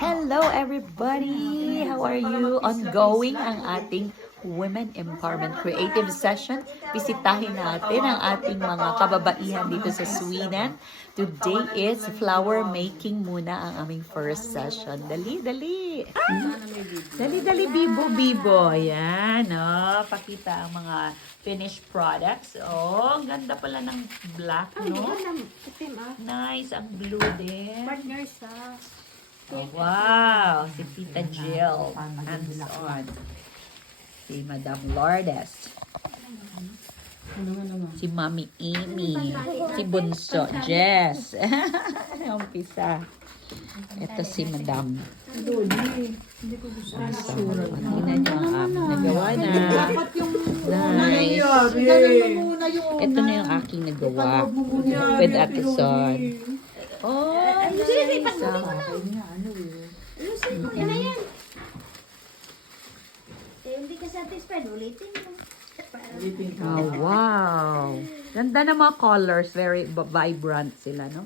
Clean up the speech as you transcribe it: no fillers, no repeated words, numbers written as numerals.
Hello everybody! How are you? Ongoing ang ating Women Empowerment Creative Session. Bisitahin natin ang ating mga kababaihan dito sa Sweden. Today is flower making muna ang aming first session. Dali, dali! Dali, dali, bibo, bibo. Ayan, oh. Pakita ang mga finished products. Oh, ang ganda pala ng black, no? Nice, ang blue din. Partner sa Oh, wow! Si Tita Jill, hands-on. Si Madam Lourdes. Si Mami Amy. Si Bunso Jess. Umpisa. Ito si Madam. Tingnan niyo ang aming nagawa na. Nice. Ito na yung aking nagawa. With Ate Son. Oh, nice. Yan na yan. Hindi ka satisfied, ulitin mo. Oh, wow. Ganda ng mga colors. Very vibrant sila, no?